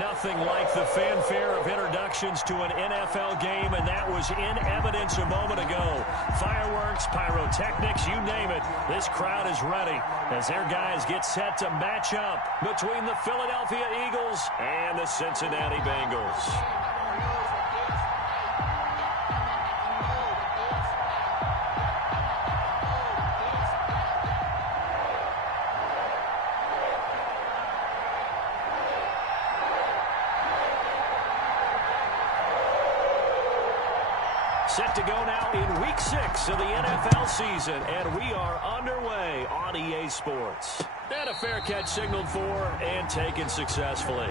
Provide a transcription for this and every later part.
Nothing like the fanfare of introductions to an NFL game, and that was in evidence a moment ago. Fireworks, pyrotechnics, you name it. This crowd is ready as their guys get set to match up between the Philadelphia Eagles and the Cincinnati Bengals. Set to go now in Week 6 of the NFL season, and we are underway on EA Sports. And a fair catch signaled for and taken successfully.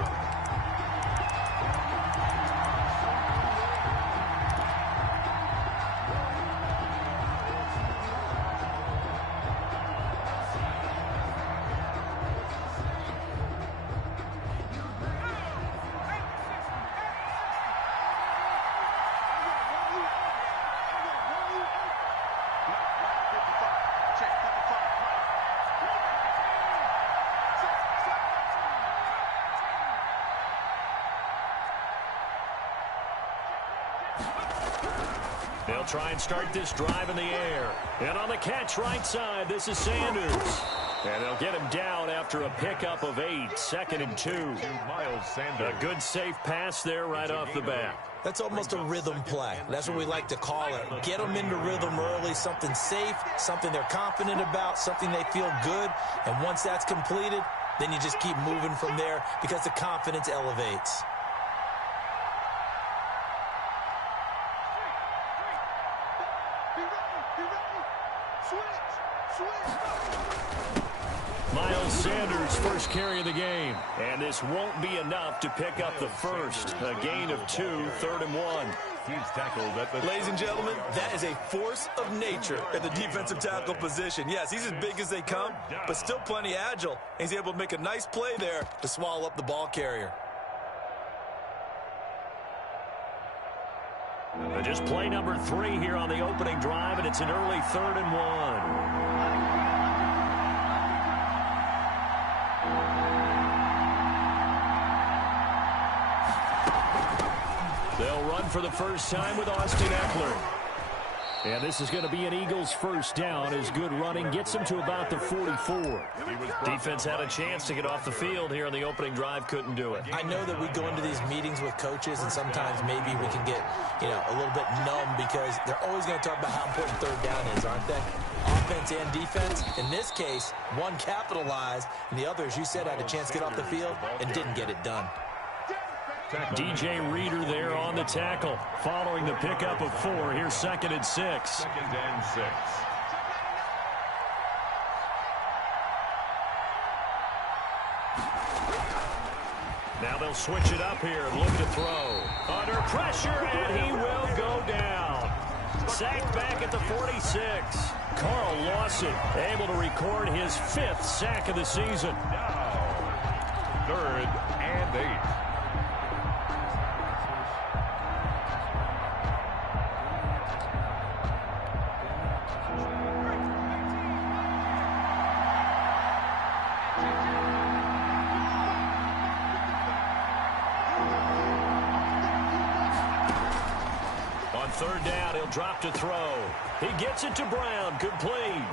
They'll try and start this drive in the air. And on the catch right side, this is Sanders. And they'll get him down after a pickup of 8, 2nd and 2. Miles Sanders. A good safe pass there right off the bat. That's almost a rhythm play. That's what we like to call it. Get them into rhythm early, something safe, something they're confident about, something they feel good. And once that's completed, then you just keep moving from there because the confidence elevates. Miles Sanders first carry of the game. And this won't be enough to pick up the first. A gain of 2, 3rd and 1. He's tackled at the... Ladies and gentlemen, that is a force of nature at the defensive tackle position. Yes, he's as big as they come, but still plenty agile. He's able to make a nice play there to swallow up the ball carrier. Just play number 3 here on the opening drive, and it's an early 3rd and 1. They'll run for the first time with Austin Eckler. And this is going to be an Eagles first down as good running gets them to about the 44. Defense had a chance to get off the field here on the opening drive, couldn't do it. I know that we go into these meetings with coaches and sometimes maybe we can get, a little bit numb because they're always going to talk about how important 3rd down is, aren't they? Offense and defense. In this case, one capitalized and the other, as you said, had a chance to get off the field and didn't get it done. DJ Reader there on the tackle. Following the pickup of 4, here's 2nd and 6. 2nd and 6. Now they'll switch it up here and look to throw. Under pressure, and he will go down. Sacked back at the 46. Carl Lawson able to record his 5th sack of the season. Now, 3rd and 8. On 3rd down, he'll drop to throw. He gets it to Brown. Complete.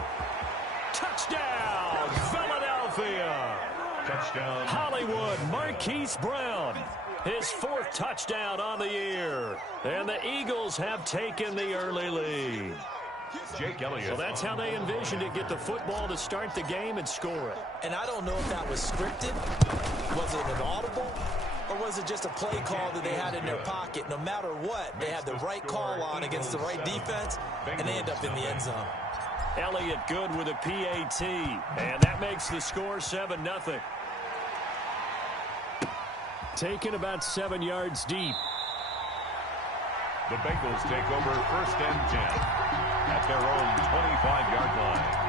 Touchdown, Philadelphia. Touchdown. Hollywood Marquise Brown. His 4th touchdown on the year. And the Eagles have taken the early lead. Jake Elliott. So that's how they envisioned it. Get the football to start the game and score it. And I don't know if that was scripted. Was it an audible? Or was it just a play call that they had in their pocket? No matter what, they had the right call on against the right defense, and they end up in the end zone. Elliott good with a PAT, and that makes the score 7-0. Taken about 7 yards deep. The Bengals take over 1st and 10 at their own 25-yard line.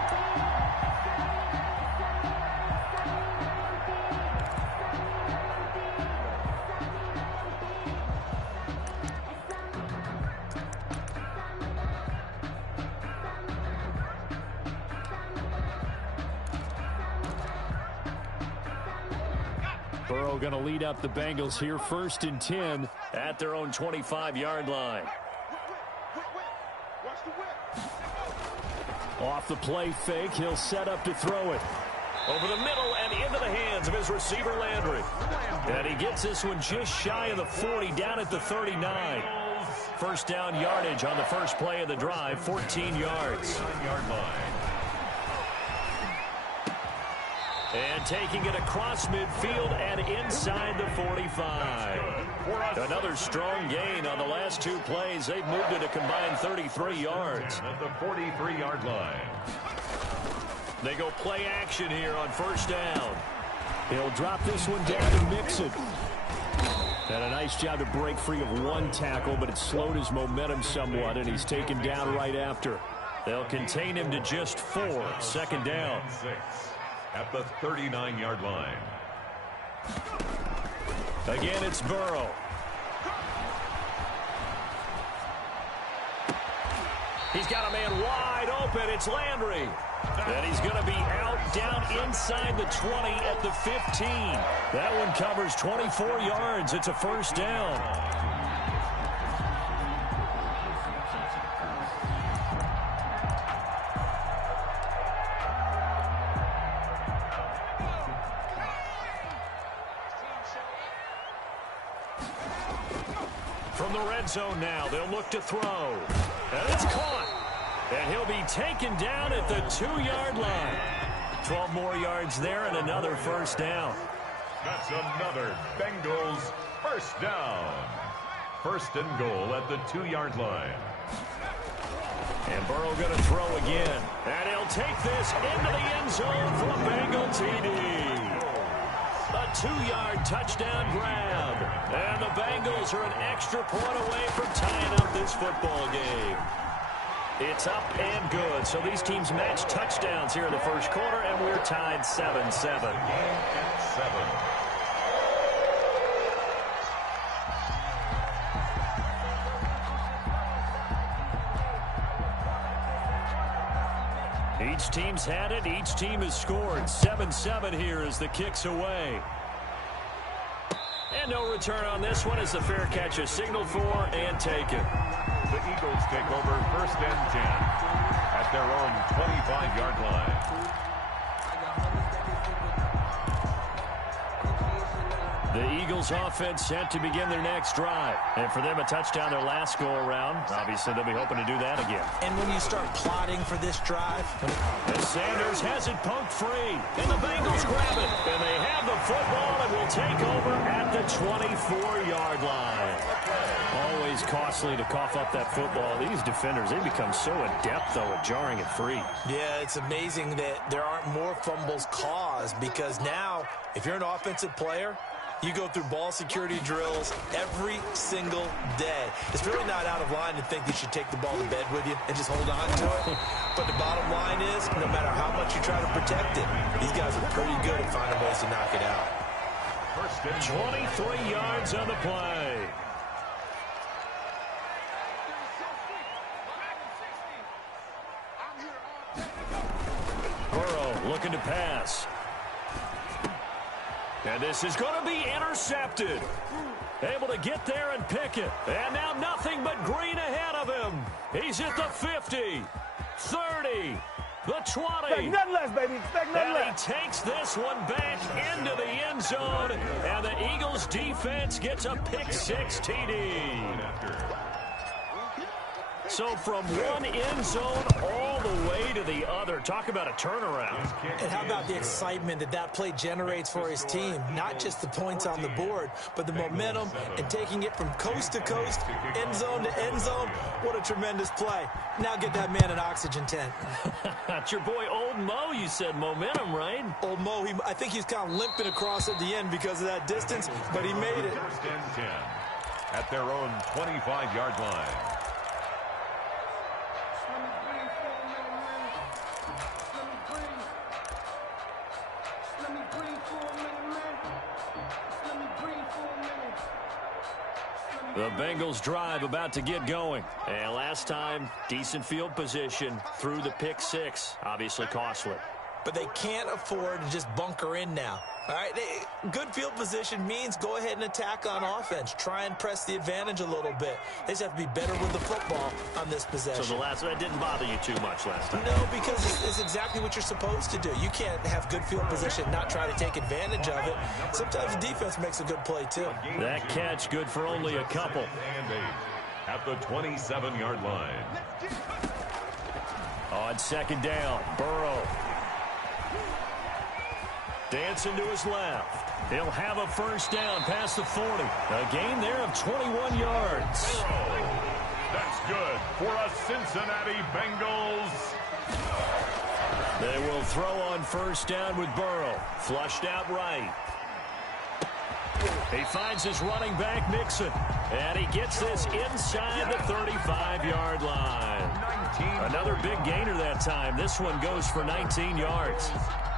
Burrow going to lead up the Bengals here, 1st and 10 at their own 25-yard line. Off the play fake, he'll set up to throw it. Over the middle and into the hands of his receiver, Landry. And he gets this one just shy of the 40, down at the 39. First down yardage on the first play of the drive, 14 yards. And taking it across midfield and inside the 45. Another strong gain on the last 2 plays. They've moved it a combined 33 yards. At the 43-yard line. They go play action here on first down. He'll drop this one down and mix it. And a nice job to break free of 1 tackle, but it slowed his momentum somewhat, and he's taken down right after. They'll contain him to just 4. 2nd down. 6 at the 39-yard line. Again, it's Burrow. He's got a man wide open. It's Landry. And he's going to be out down inside the 20 at the 15. That one covers 24 yards. It's a first down. From the red zone now, they'll look to throw. And it's caught. And he'll be taken down at the 2-yard line. 12 more yards there and another first down. That's another Bengals first down. 1st and goal at the 2-yard line. And Burrow going to throw again. And he'll take this into the end zone for a Bengal TD. A 2-yard touchdown grab. And the Bengals are an extra point away from tying up this football game. It's up and good. So these teams match touchdowns here in the first quarter, and we're tied 7-7. 7. Each team's had it. Each team has scored. 7-7 here as the kick's away. And no return on this one as the fair catch is signaled for and taken. The Eagles take over 1st and 10 at their own 25-yard line. The Eagles offense set to begin their next drive. And for them, a touchdown their last go-around. Obviously, they'll be hoping to do that again. And when you start plotting for this drive... As Sanders has it poked free. And the Bengals grab it. And they have the football and will take over at the 24-yard line. Always costly to cough up that football. These defenders, they become so adept, though, at jarring it free. Yeah, it's amazing that there aren't more fumbles caused because now, if you're an offensive player, you go through ball security drills every single day. It's really not out of line to think you should take the ball to bed with you and just hold on to it. But the bottom line is, no matter how much you try to protect it, these guys are pretty good at finding ways to knock it out. 23 yards on the play. Burrow looking to pass. And this is going to be intercepted. Able to get there and pick it. And now nothing but green ahead of him. He's at the 50, 30, the 20. Expect nothing less, baby. Expect nothing less. And he takes this one back into the end zone. And the Eagles defense gets a pick-6 TD. So from one end zone all the way to the other. Talk about a turnaround. And how about the excitement that that play generates for his team? Not just the points on the board, but the momentum and taking it from coast to coast, end zone to end zone. What a tremendous play. Now get that man an oxygen tent. That's your boy Old Mo, you said. Momentum, right? Old Mo, I think he's kind of limping across at the end because of that distance, but he made it. 1st and 10 at their own 25-yard line. The Bengals drive about to get going. And last time, decent field position through the pick-6. Obviously costly. But they can't afford to just bunker in now. All right, good field position means go ahead and attack on offense. Try and press the advantage a little bit. They just have to be better with the football on this possession. So the last one didn't bother you too much last time? No, because it's exactly what you're supposed to do. You can't have good field position, not try to take advantage of it. Sometimes the defense makes a good play, too. That catch good for only a couple. And 8 at the 27-yard line. On second down, Burrow. Dancing to his left. He'll have a first down past the 40. A gain there of 21 yards. Burrow. That's good for a Cincinnati Bengals. They will throw on first down with Burrow. Flushed out right. He finds his running back, Mixon. And he gets this inside the 35-yard line. Another big gainer that time. This one goes for 19 yards.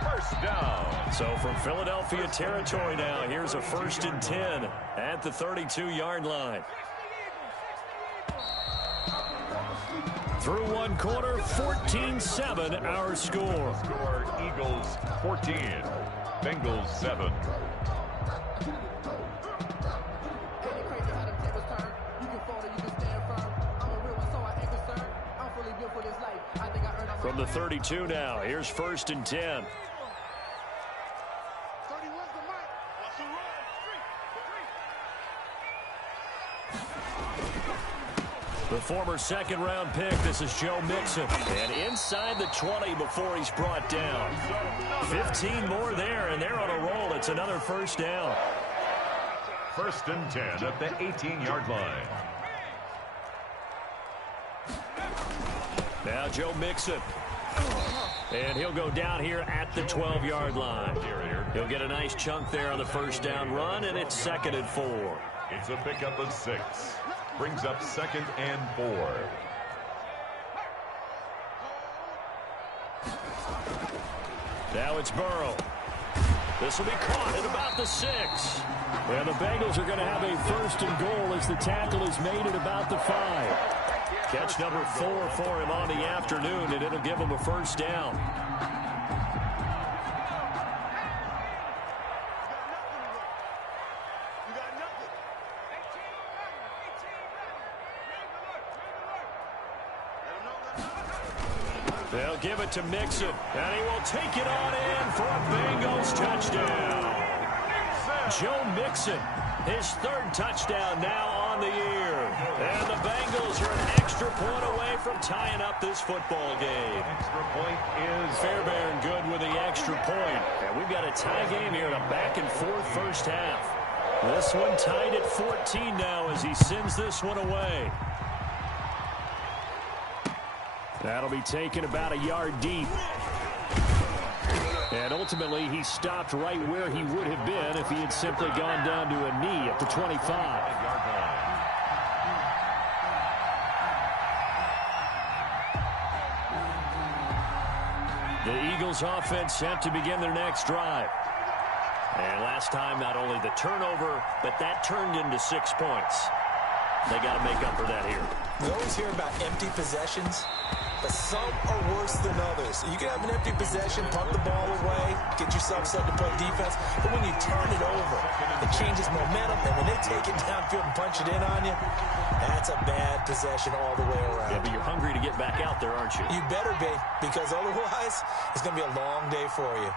First down. So from Philadelphia territory now, here's a 1st and 10 at the 32-yard line. Through one quarter, 14-7 our score. Score Eagles 14, Bengals 7. From the 32 now, here's 1st and 10. The former second-round pick, this is Joe Mixon. And inside the 20 before he's brought down. 15 more there, and they're on a roll. It's another first down. 1st and 10 at the 18-yard line. Now Joe Mixon. And he'll go down here at the 12-yard line. He'll get a nice chunk there on the first down run, and it's 2nd and 4. It's a pickup of 6. Brings up 2nd and 4. Now it's Burrow. This will be caught at about the 6. And the Bengals are going to have a 1st and goal as the tackle is made at about the 5. Catch number 4 for him on the afternoon, and it'll give him a first down. They'll give it to Mixon, and he will take it on in for a Bengals touchdown. Joe Mixon, his 3rd touchdown now on the year. And the Bengals are an extra point away from tying up this football game. Extra point is Fairbairn good with the extra point. And we've got a tie game here in a back-and-forth first half. This one tied at 14 now as he sends this one away. That'll be taken about a yard deep. And ultimately, he stopped right where he would have been if he had simply gone down to a knee at the 25. The Eagles offense set to begin their next drive. And last time, not only the turnover, but that turned into 6 points. They got to make up for that here. We always hear about empty possessions, but some are worse than others. You can have an empty possession, punt the ball away, get yourself set to play defense, but when you turn it over, it changes momentum, and when they take it downfield and punch it in on you, that's a bad possession all the way around. Yeah, but you're hungry to get back out there, aren't you? You better be, because otherwise, it's going to be a long day for you.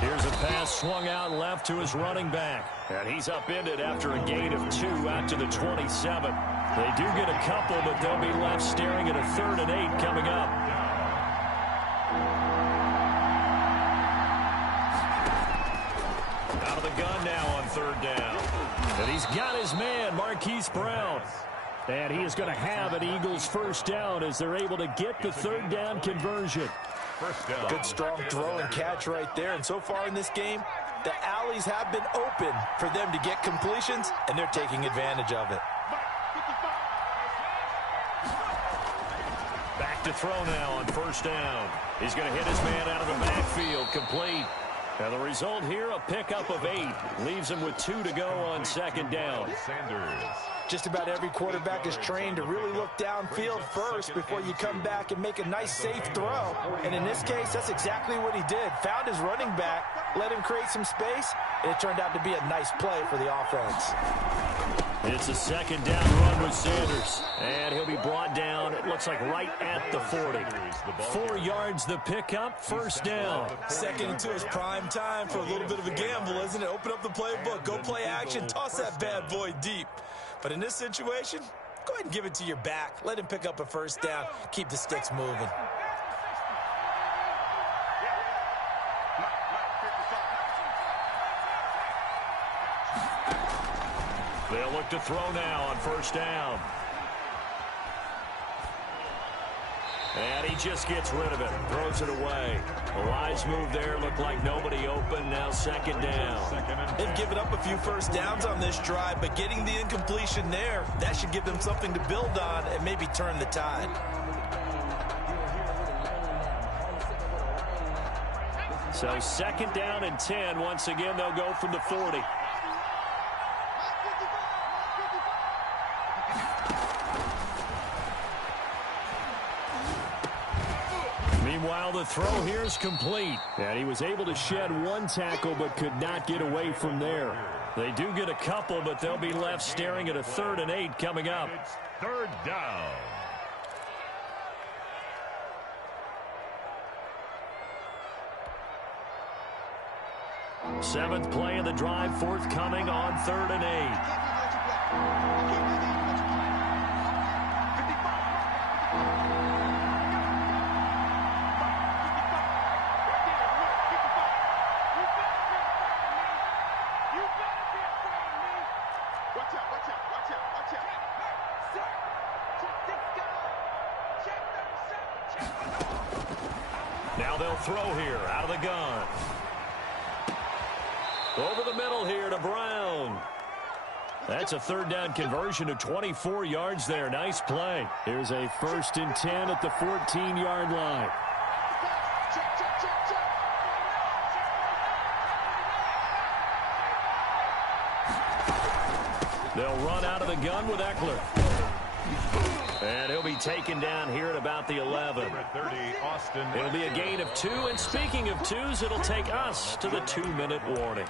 Here's a pass swung out left to his running back. And he's upended after a gain of 2 out to the 27. They do get a couple, but they'll be left staring at a 3rd and 8 coming up. Out of the gun now on 3rd down. And he's got his man, Marquise Brown. And he is going to have an Eagles first down as they're able to get the 3rd down conversion. First down. Good strong throw and catch right there. And so far in this game, the alleys have been open for them to get completions, and they're taking advantage of it. Back to throw now on 1st down. He's going to hit his man out of the backfield, complete. And the result here, a pickup of 8. Leaves him with 2 to go on second down. Sanders. Just about every quarterback is trained to really look downfield first before you come back and make a nice, safe throw. And in this case, that's exactly what he did. Found his running back, let him create some space, and it turned out to be a nice play for the offense. It's a second down run with Sanders. And he'll be brought down, it looks like right at the 40. 4 yards the pickup, first down. Second and 2 is prime time for a little bit of a gamble, isn't it? Open up the playbook, go play action, toss that bad boy deep. But in this situation, go ahead and give it to your back. Let him pick up a first down. Keep the sticks moving. They'll look to throw now on first down. And he just gets rid of it, throws it away. A wise move there, looked like nobody open, now second down. They've given up a few first downs on this drive, but getting the incompletion there, that should give them something to build on and maybe turn the tide. So second down and 10. Once again, they'll go from the 40. Meanwhile, the throw here is complete. And he was able to shed 1 tackle but could not get away from there. They do get a couple, but they'll be left staring at a 3rd and 8 coming up. It's 3rd down. Seventh play of the drive forthcoming on 3rd and 8. Now they'll throw here out of the gun. Over the middle here to Brown. That's a 3rd down conversion of 24 yards there. Nice play. Here's a 1st and 10 at the 14-yard line. They'll run out of the gun with Eckler. And he'll be taken down here at about the 11. It'll be a gain of 2, and speaking of 2s, it'll take us to the 2-minute warning.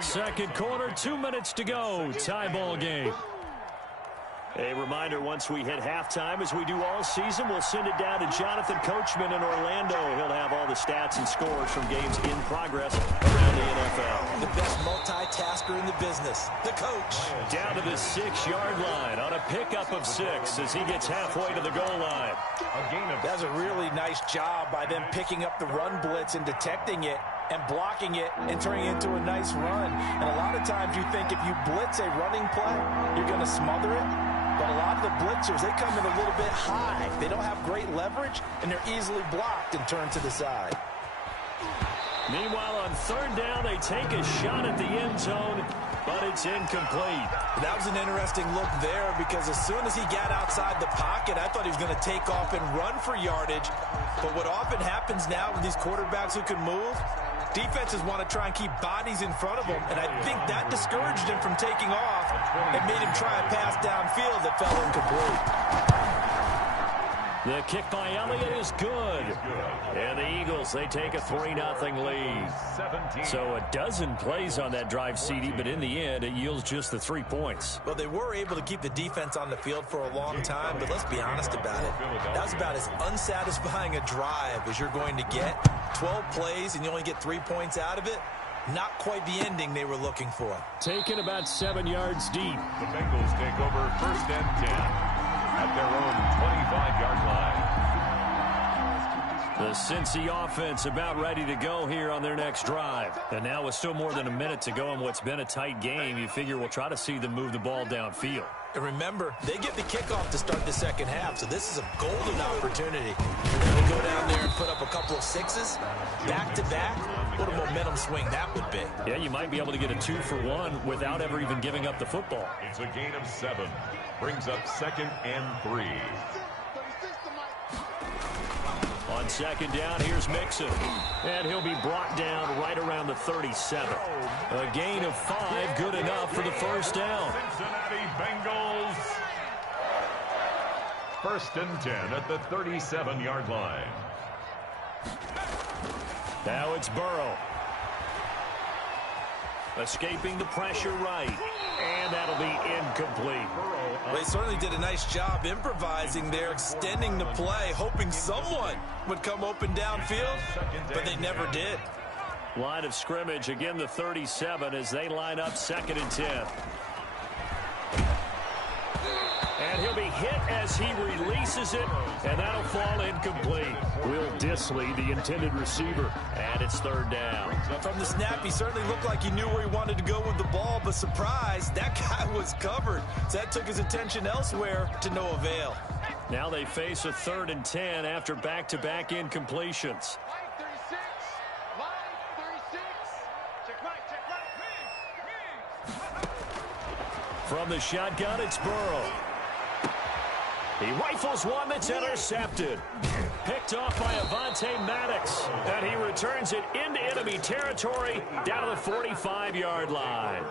Second quarter, 2 minutes to go. Tie ball game. A reminder, once we hit halftime, as we do all season, we'll send it down to Jonathan Coachman in Orlando. He'll have all the stats and scores from games in progress around the NFL. The best multitasker in the business, the coach. Down to the 6-yard line on a pickup of 6 as he gets halfway to the goal line. That's a really nice job by them picking up the run blitz and detecting it and blocking it and turning it into a nice run. And a lot of times you think if you blitz a running play, you're going to smother it. But a lot of the blitzers, they come in a little bit high. They don't have great leverage, and they're easily blocked and turned to the side. Meanwhile, on 3rd down, they take a shot at the end zone, but it's incomplete. That was an interesting look there because as soon as he got outside the pocket, I thought he was going to take off and run for yardage. But what often happens now with these quarterbacks who can move, defenses want to try and keep bodies in front of them, and I think that discouraged him from taking off and made him try a pass downfield that fell incomplete. The kick by Elliott is good. And the Eagles, they take a 3-0 lead. So a dozen plays on that drive, CD, but in the end, it yields just the 3 points. Well, they were able to keep the defense on the field for a long time, but let's be honest about it. That was about as unsatisfying a drive as you're going to get. 12 plays, and you only get 3 points out of it. Not quite the ending they were looking for. Taken about 7 yards deep. The Bengals take over 1st and 10 at their own 25-yard line. The Cincy offense about ready to go here on their next drive. And now with still more than a minute to go in what's been a tight game, you figure we'll try to see them move the ball downfield. And remember, they get the kickoff to start the second half, so this is a golden opportunity for them to go down there and put up a couple of 6s, back-to-back. What a momentum swing that would be. Yeah, you might be able to get a 2-for-1 without ever even giving up the football. It's a gain of 7. Brings up 2nd and 3. On On second down, here's Mixon. And he'll be brought down right around the 37. A gain of 5, good enough for the first down. Cincinnati Bengals. First and 10 at the 37-yard line. Now it's Burrow. Escaping the pressure right. And that'll be incomplete. They certainly did a nice job improvising there, extending the play, hoping someone would come open downfield, but they never did. Line of scrimmage, again the 37 as they line up 2nd and 10. And he'll be hit as he releases it, and that'll fall incomplete. Will Dissly, the intended receiver, and it's 3rd down. From the snap, he certainly looked like he knew where he wanted to go with the ball, but surprise, that guy was covered. So that took his attention elsewhere to no avail. Now they face a 3rd and 10 after back-to-back incompletions. From the shotgun, it's Burrow. He rifles one that's intercepted. Picked off by Avonte Maddox. And he returns it into enemy territory down to the 45-yard line.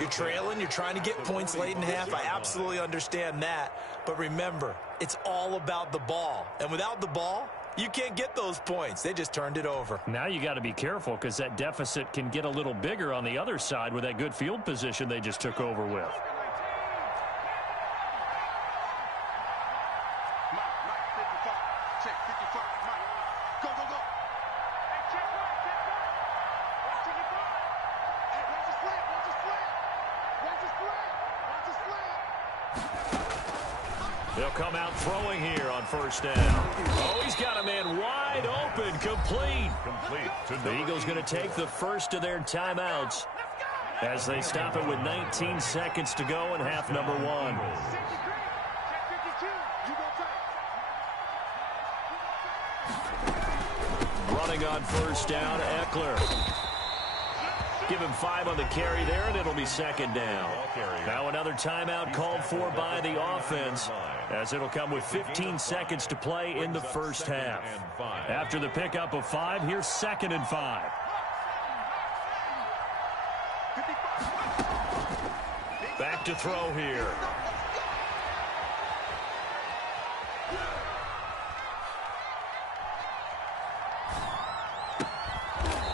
You're trailing. You're trying to get points late in half. I absolutely understand that. But remember, it's all about the ball. And without the ball, you can't get those points. They just turned it over. Now you got to be careful because that deficit can get a little bigger on the other side with that good field position they just took over with. They'll come out throwing here on 1st down. Oh, he's got a man wide open, complete. The Eagles going to take the first of their timeouts as they stop it with 19 seconds to go in half number 1. Running on 1st down, Eckler. Give him 5 on the carry there, and it'll be 2nd down. Now another timeout called for by the offense, as it'll come with 15 seconds to play in the first half. After the pickup of 5, here's 2nd and 5. Back to throw here.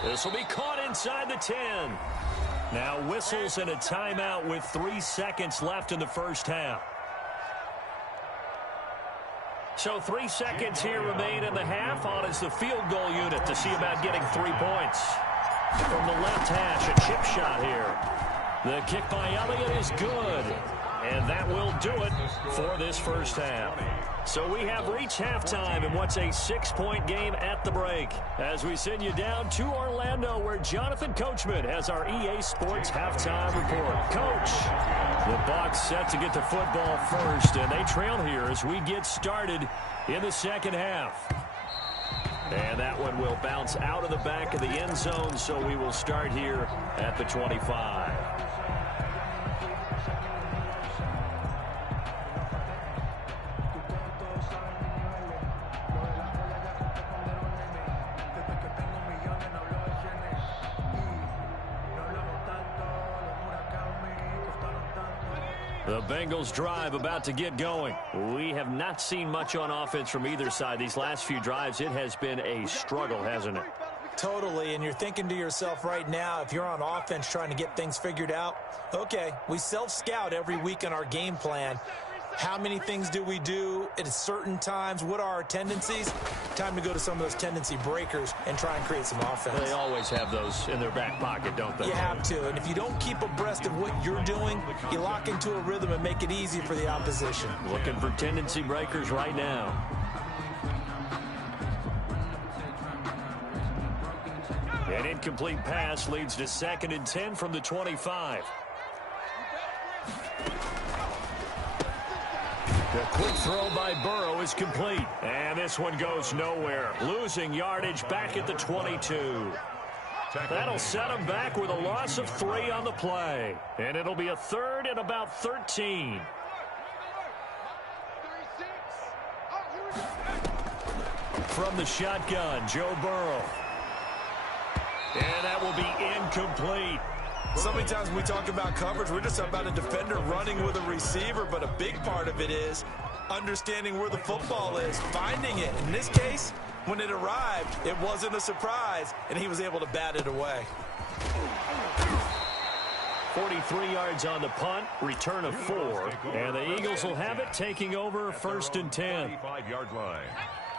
This will be caught inside the 10. Now whistles and a timeout with 3 seconds left in the first half. So 3 seconds here remain in the half. On is the field goal unit to see about getting 3 points. From the left hash, a chip shot here. The kick by Elliott is good. And that will do it for this first half. So we have reached halftime in what's a 6-point game at the break. As we send you down to Orlando, where Jonathan Coachman has our EA Sports halftime report. Coach, the Bucs set to get the football first, and they trail here as we get started in the second half. And that one will bounce out of the back of the end zone, so we will start here at the 25. The Bengals drive about to get going. We have not seen much on offense from either side. These last few drives, it has been a struggle, hasn't it? Totally, and you're thinking to yourself right now, if you're on offense trying to get things figured out, okay, we self-scout every week on our game plan. How many things do we do at certain times? What are our tendencies? Time to go to some of those tendency breakers and try and create some offense. They always have those in their back pocket, don't they? You have to, and if you don't keep abreast of what you're doing, you lock into a rhythm and make it easy for the opposition. Looking for tendency breakers right now. An incomplete pass leads to 2nd and 10 from the 25. The quick throw by Burrow is complete. And this one goes nowhere. Losing yardage back at the 22. That'll set him back with a loss of 3 on the play. And it'll be a 3rd and about 13. from the shotgun, Joe Burrow. And that will be incomplete. So many times when we talk about coverage, we're just about a defender running with a receiver, but a big part of it is understanding where the football is, finding it. In this case, when it arrived, it wasn't a surprise, and he was able to bat it away. 43 yards on the punt, return of 4, and the Eagles will have it, taking over first and 10. 5-yard line.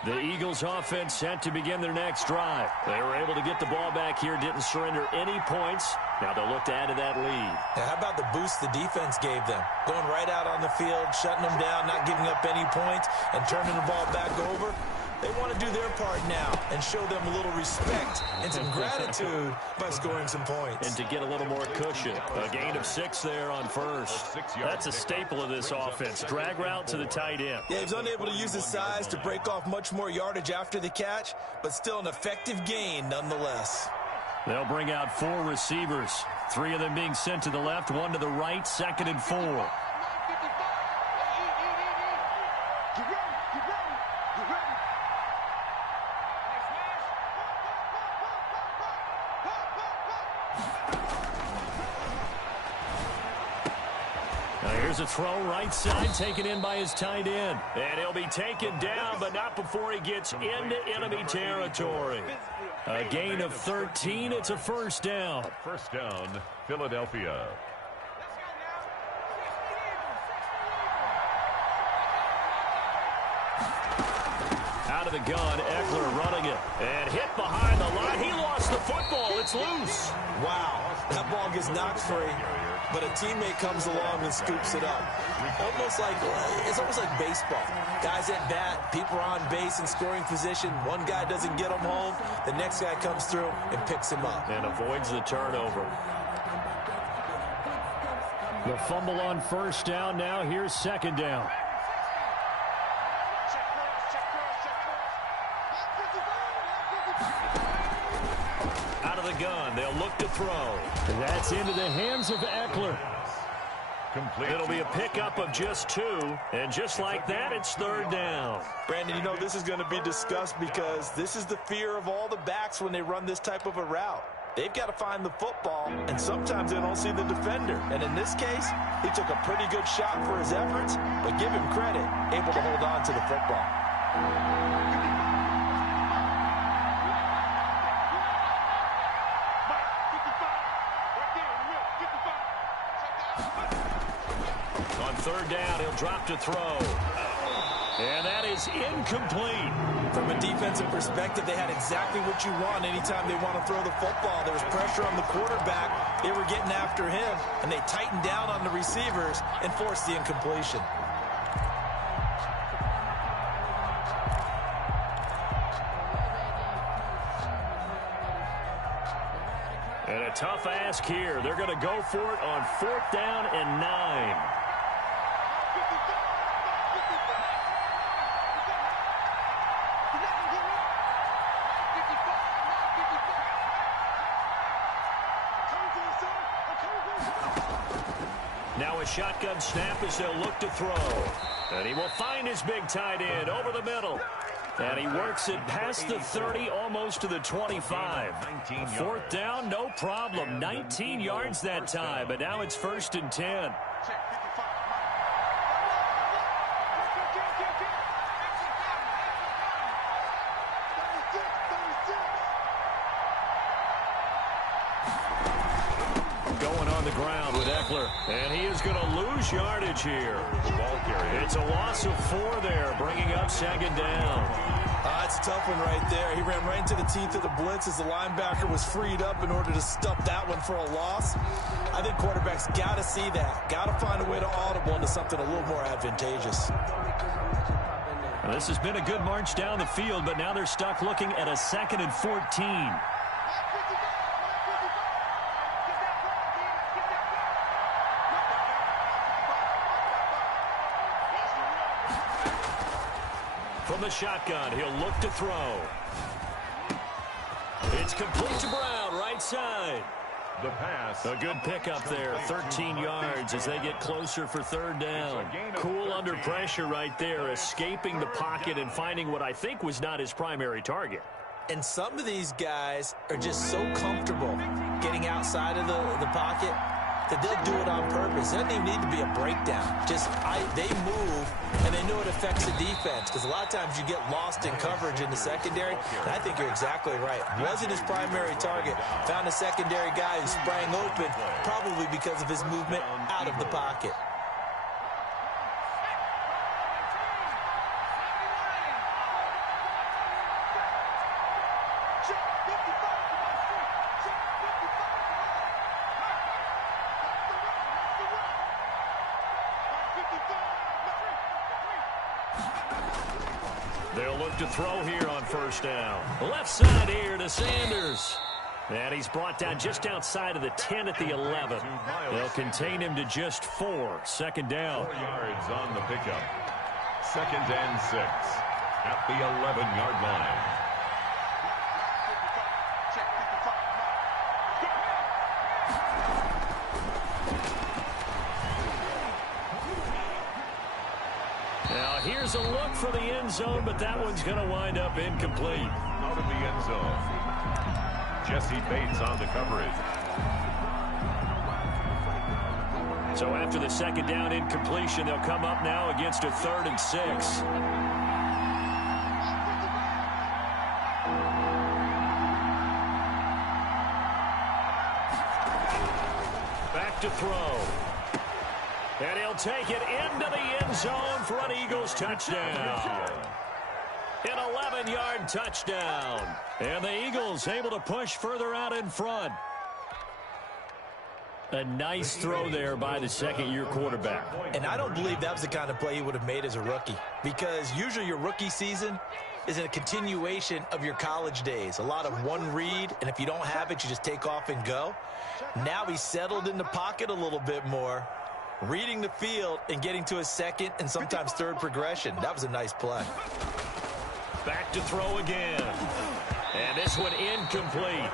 The Eagles offense set to begin their next drive. They were able to get the ball back here, didn't surrender any points. Now they'll look to add to that lead. Now, how about the boost the defense gave them? Going right out on the field, shutting them down, not giving up any points, and turning the ball back over. They want to do their part now and show them a little respect and some gratitude by scoring some points. And to get a little more cushion. A gain of 6 there on first. That's a staple of this offense. Drag route to the tight end. Yeah, he was unable to use his size to break off much more yardage after the catch, but still an effective gain nonetheless. They'll bring out 4 receivers. 3 of them being sent to the left, 1 to the right, 2nd and 4. Here's a throw right side, taken in by his tight end. And he'll be taken down, but not before he gets into enemy territory. A gain of 13. It's a first down. First down, Philadelphia. Out of the gun, Eckler running it. And hit behind the line. He lost the football. It's loose. Wow, that ball gets knocked free, but a teammate comes along and scoops it up. It's almost like baseball. Guys at bat, people are on base in scoring position. One guy doesn't get him home. The next guy comes through and picks him up. And avoids the turnover. The fumble on first down. Now here's second down. Out of the gun. They'll look to throw. And that's into the hands of Eckler. Complete. It'll be a pickup of just 2, and just like that, it's third down. Brandon, you know this is going to be discussed because this is the fear of all the backs when they run this type of a route. They've got to find the football, and sometimes they don't see the defender. And in this case, he took a pretty good shot for his efforts, but give him credit, able to hold on to the football. Third down, he'll drop to throw. And that is incomplete. From a defensive perspective, they had exactly what you want anytime they want to throw the football. There was pressure on the quarterback. They were getting after him, and they tightened down on the receivers and forced the incompletion. And a tough ask here. They're going to go for it on 4th down and 9. Now a shotgun snap as they'll look to throw. And he will find his big tight end over the middle. And he works it past the 30, almost to the 25. 4th down, no problem. 19 yards that time, but now it's 1st and 10. Going on the ground with Eckler, and he is going to lose yardage here. It's a loss of 4 there, bringing up 2nd down. That's a tough one right there. He ran right into the teeth of the blitz as the linebacker was freed up in order to stuff that one for a loss. I think quarterbacks got to see that. Got to find a way to audible into something a little more advantageous. Well, this has been a good march down the field, but now they're stuck looking at a 2nd and 14. From the shotgun, he'll look to throw. It's complete to Brown, right side. The pass. A good pickup there, 13 yards as they get closer for third down. Cool under pressure right there, escaping the pocket and finding what I think was not his primary target. And some of these guys are just so comfortable getting outside of the pocket that they'll do it on purpose. It doesn't even need to be a breakdown. They move, and they know it affects the defense, because a lot of times you get lost in coverage in the secondary, and I think you're exactly right. Wasn't his primary target. Found a secondary guy who sprang open, probably because of his movement out of the pocket. They'll look to throw here on first down. Left side here to Sanders. And he's brought down just outside of the 10 at the 11. They'll contain him to just 4. Second down. 4 yards on the pickup. 2nd and 6 at the 11-yard line. Now here's a look for the end zone, but that one's going to wind up incomplete. Out of the end zone. Jesse Bates on the coverage. So after the second down incompletion, they'll come up now against a 3rd and 6. Back to throw. And he'll take it into the end zone for an Eagles touchdown. An 11-yard touchdown. And the Eagles able to push further out in front. A nice throw there by the second-year quarterback. And I don't believe that was the kind of play he would have made as a rookie, because usually your rookie season is a continuation of your college days. A lot of one read, and if you don't have it, you just take off and go. Now he's settled in the pocket a little bit more, reading the field and getting to his second and sometimes third progression. That was a nice play. Back to throw again. And this one incomplete.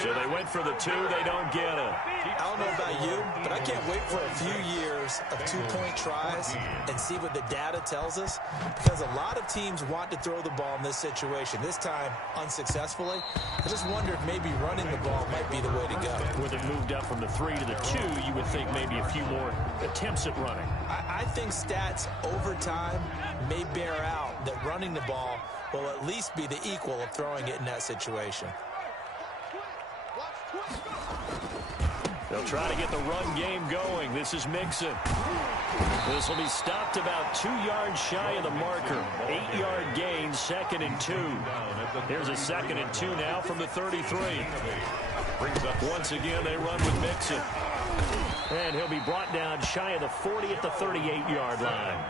So they went for the 2. They don't get it. I don't know about you, but I can't wait for a few years of two-point tries and see what the data tells us, because a lot of teams want to throw the ball in this situation. This time, unsuccessfully. I just wonder if maybe running the ball might be the way to go. With it moved up from the 3 to the 2, you would think maybe a few more attempts at running. I think stats over time may bear out that running the ball will at least be the equal of throwing it in that situation. They'll try to get the run game going. This is Mixon. This will be stopped about 2 yards shy of the marker. 8-yard gain, 2nd and 2. Here's a 2nd and 2 now from the 33. Once again, they run with Mixon. And he'll be brought down shy of the 40 at the 38-yard line.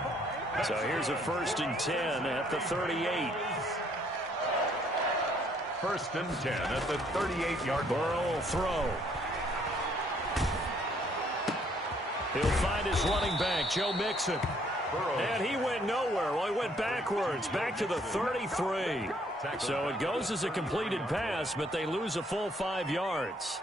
So here's a 1st and 10 at the 38. 1st and 10 at the 38-yard line. Burrow will throw. He'll find his running back, Joe Mixon. And he went nowhere. Well, he went backwards, back to the 33. So it goes as a completed pass, but they lose a full 5 yards.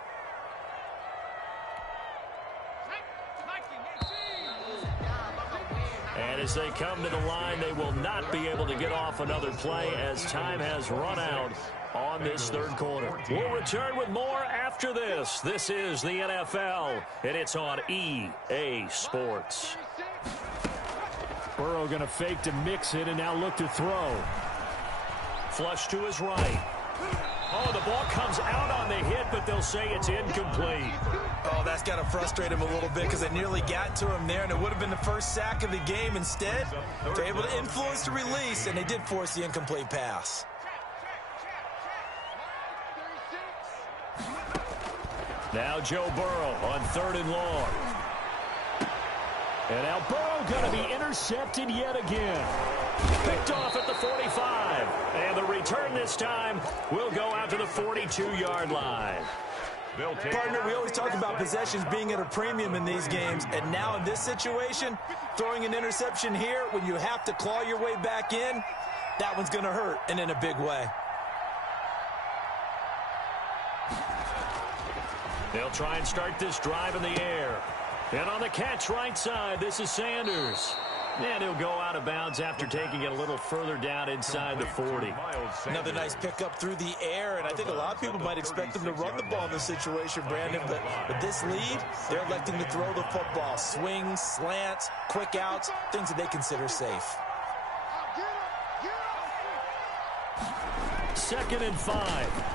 And as they come to the line, they will not be able to get off another play as time has run out on this 3rd quarter. We'll return with more after this. This is the NFL, and it's on EA Sports. Burrow going to fake to mix it and now look to throw. Flush to his right. Oh, the ball comes out on the hit, but they'll say it's incomplete. Oh, that's got to frustrate him a little bit, because they nearly got to him there, and it would have been the first sack of the game. Instead, they're able to influence the release, and they did force the incomplete pass. Now Joe Burrow on 3rd and long. And now Burrow going to be intercepted yet again. Picked off at the 45. And the return this time will go out to the 42-yard line. Partner, we always talk about possessions being at a premium in these games. And now in this situation, throwing an interception here when you have to claw your way back in, that one's going to hurt, and in a big way. They'll try and start this drive in the air. And on the catch right side, this is Sanders. And he'll go out of bounds after taking it a little further down inside the 40. Another nice pickup through the air, and I think a lot of people might expect them to run the ball in this situation, Brandon, but with this lead, they're electing to throw the football. Swings, slants, quick outs, things that they consider safe. 2nd and 5.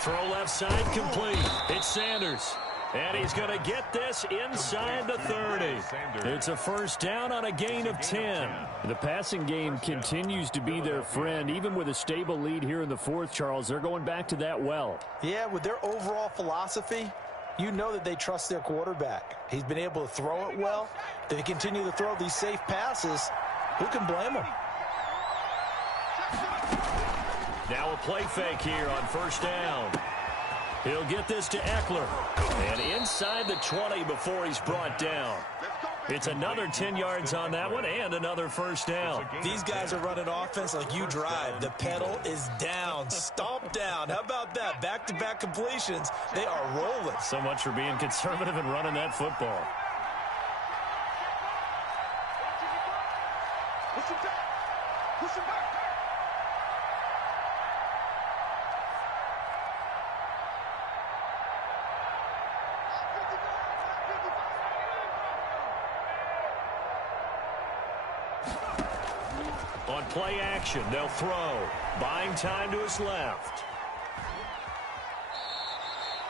Throw left side complete. It's Sanders. And he's going to get this inside the 30. It's a first down on a gain of 10. The passing game continues to be their friend. Even with a stable lead here in the 4th, Charles, they're going back to that well. Yeah, with their overall philosophy, you know that they trust their quarterback. He's been able to throw it well. They continue to throw these safe passes. Who can blame them? Now a play fake here on first down. He'll get this to Eckler. And inside the 20 before he's brought down. It's another 10 yards on that one and another first down. These guys are running offense like you drive. The pedal is down, stomp down. How about that? Back-to-back completions. They are rolling. So much for being conservative and running that football. Push him back. Push him back. On play action, they'll throw. Buying time to his left.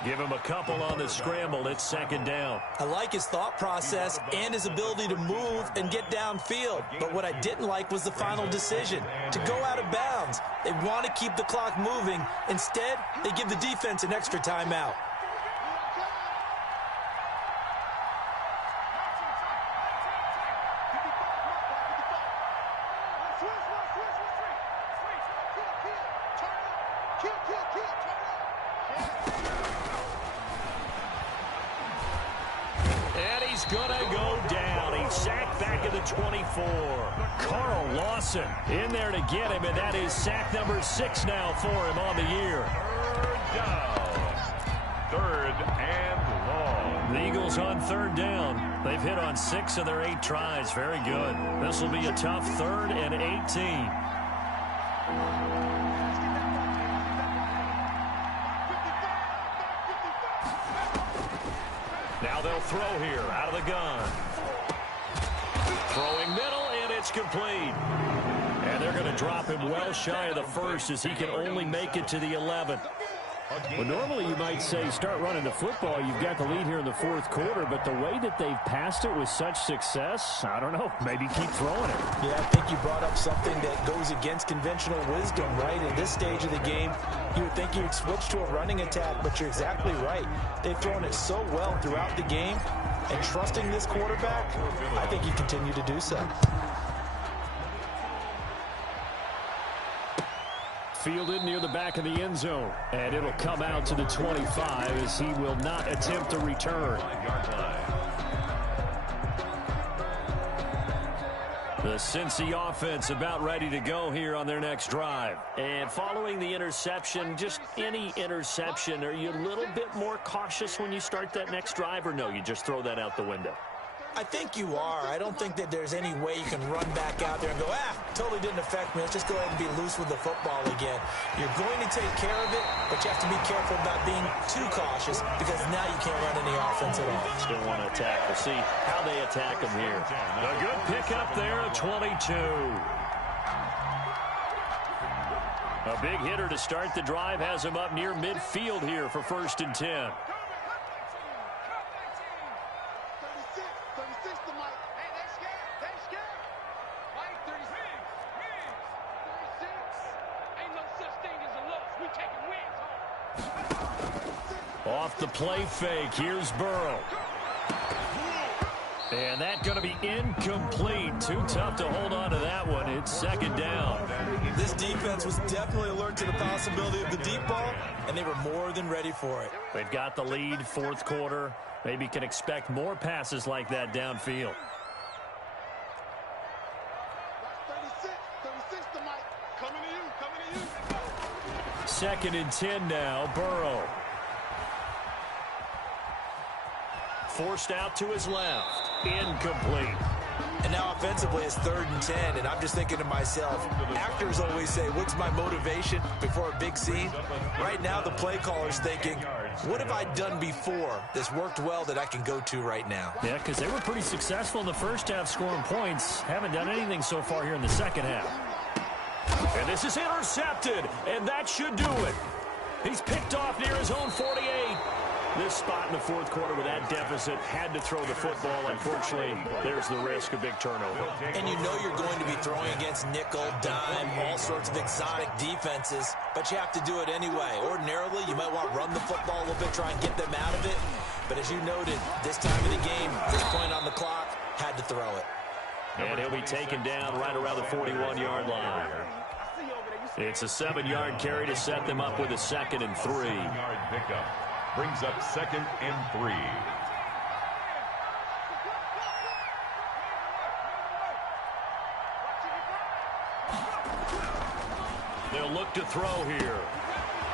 Give him a couple on the scramble. It's 2nd down. I like his thought process and his ability to move and get downfield. But what I didn't like was the final decision, to go out of bounds. They want to keep the clock moving. Instead, they give the defense an extra timeout. And he's going to go down. He's sacked back at the 24. Carl Lawson in there to get him, and that is sack number 6 now for him on the year. 3rd down. 3rd and long. The Eagles on 3rd down. They've hit on 6 of their 8 tries. Very good. This will be a tough 3rd and 18. Now they'll throw here out of the gun. Throwing middle, and it's complete. And they're going to drop him well shy of the 1st as he can only make it to the 11th. Well, normally you might say start running the football. You've got the lead here in the 4th quarter, but the way that they've passed it with such success, I don't know, maybe keep throwing it. Yeah, I think you brought up something that goes against conventional wisdom, right? At this stage of the game, you would think you would switch to a running attack, but you're exactly right. They've thrown it so well throughout the game, and trusting this quarterback, I think you continue to do so. Fielded near the back of the end zone, and it'll come out to the 25 as he will not attempt a return. The Cincy offense about ready to go here on their next drive. And following the interception, just any interception, are you a little bit more cautious when you start that next drive, or no, you just throw that out the window? I think you are. I don't think that there's any way you can run back out there and go, totally didn't affect me. Let's just go ahead and be loose with the football again. You're going to take care of it, but you have to be careful about being too cautious because now you can't run any offense at all. Still want to attack. We'll see how they attack him here. A good pickup there at 22. A big hitter to start the drive has him up near midfield here for 1st and 10. Off the play fake, here's Burrow. And that's going to be incomplete. Too tough to hold on to that one. It's 2nd down. This defense was definitely alert to the possibility of the deep ball, and they were more than ready for it. They've got the lead, 4th quarter. Maybe can expect more passes like that downfield. 36 to Mike. Coming to you. 2nd and 10 now, Burrow. Forced out to his left. Incomplete. And now offensively it's 3rd and 10, and I'm just thinking to myself, actors always say, what's my motivation before a big scene? Right now the play caller's thinking, what have I done before that's worked well that I can go to right now? Yeah, because they were pretty successful in the first half scoring points. Haven't done anything so far here in the second half. And this is intercepted, and that should do it. He's picked off near his own 48. This spot in the fourth quarter with that deficit had to throw the football. Unfortunately, there's the risk of big turnover. And you know you're going to be throwing against nickel, dime, all sorts of exotic defenses, but you have to do it anyway. Ordinarily, you might want to run the football a little bit, try and get them out of it. But as you noted, this time of the game, this point on the clock, had to throw it. And he'll be taken down right around the 41-yard line. It's a 7-yard carry to set them up with a 2nd and 3. 7-yard pickup brings up 2nd and 3. They'll look to throw here.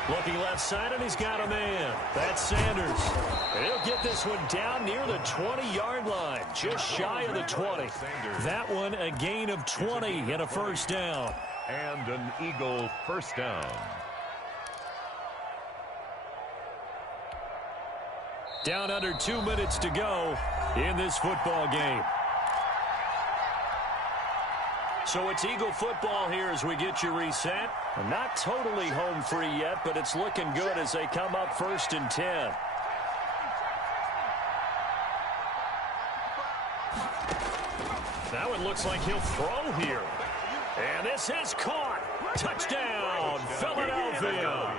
Looking left side, and he's got a man. That's Sanders. And he'll get this one down near the 20-yard line, just shy of the 20. That one a gain of 20 and a first down. And an Eagle first down. Down under 2 minutes to go in this football game. So it's Eagle football here as we get you reset. Not totally home free yet, but it's looking good as they come up 1st and 10. Now it looks like he'll throw here. And this is caught. Touchdown, Philadelphia.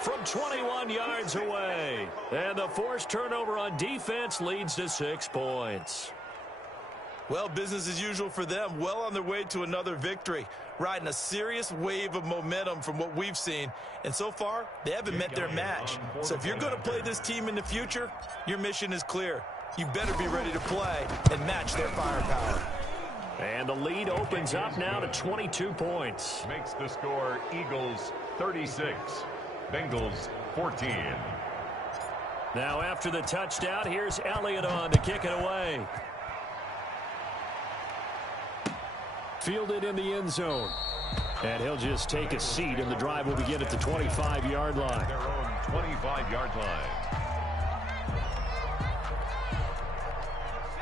From 21 yards away. And the forced turnover on defense leads to 6 points. Well, business as usual for them. Well on their way to another victory. Riding a serious wave of momentum from what we've seen. And so far, they haven't met their match. So if you're going to play this team in the future, your mission is clear. You better be ready to play and match their firepower. And the lead opens up now to 22 points. Makes the score Eagles 36, Bengals 14. Now after the touchdown, here's Elliott on to kick it away. Fielded in the end zone. And he'll just take a seat, and the drive will begin at the 25-yard line. Their own 25-yard line.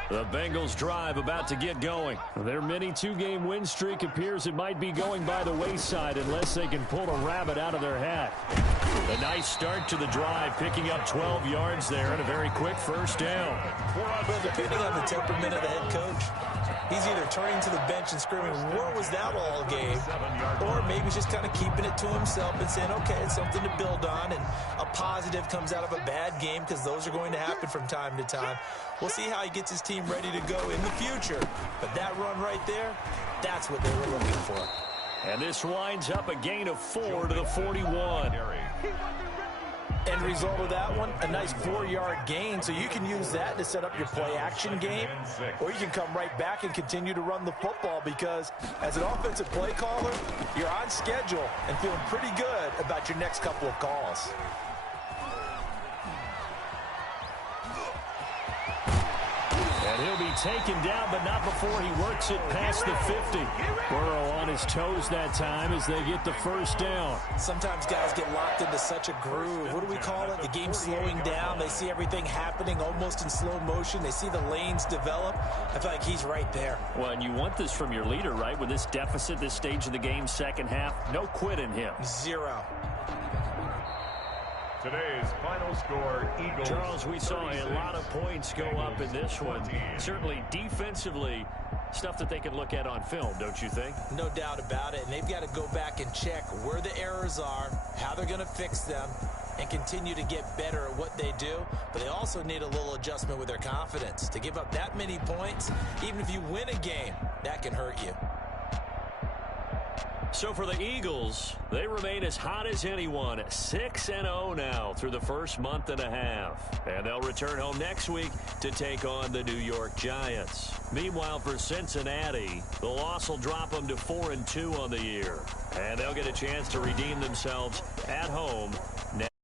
The Bengals drive about to get going. Their mini 2-game win streak appears it might be going by the wayside unless they can pull a rabbit out of their hat. A nice start to the drive, picking up 12 yards there and a very quick first down. Well, depending on the temperament of the head coach, he's either turning to the bench and screaming, "Where was that all game?" Or maybe he's just kind of keeping it to himself and saying, okay, it's something to build on, and a positive comes out of a bad game because those are going to happen from time to time. We'll see how he gets his team ready to go in the future. But that run right there, that's what they were looking for. And this winds up a gain of 4 to the 41. End result of that one, a nice 4-yard gain, so you can use that to set up your play-action game, or you can come right back and continue to run the football because as an offensive play caller, you're on schedule and feeling pretty good about your next couple of calls. And he'll be taken down, but not before he works it past the 50. Burrow on his toes that time as they get the first down. Sometimes guys get locked into such a groove. What do we call it? The game's slowing down. They see everything happening almost in slow motion. They see the lanes develop. I feel like he's right there. Well, and you want this from your leader, right? With this deficit, this stage of the game, second half, no quit in him. 0. Today's final score, Eagles. Charles, we saw a lot of points go up in this one. Certainly defensively, stuff that they can look at on film, don't you think? No doubt about it. And they've got to go back and check where the errors are, how they're going to fix them, and continue to get better at what they do. But they also need a little adjustment with their confidence. To give up that many points, even if you win a game, that can hurt you. So for the Eagles, they remain as hot as anyone, 6-0 now through the first month and a half. And they'll return home next week to take on the New York Giants. Meanwhile, for Cincinnati, the loss will drop them to 4-2 on the year. And they'll get a chance to redeem themselves at home next.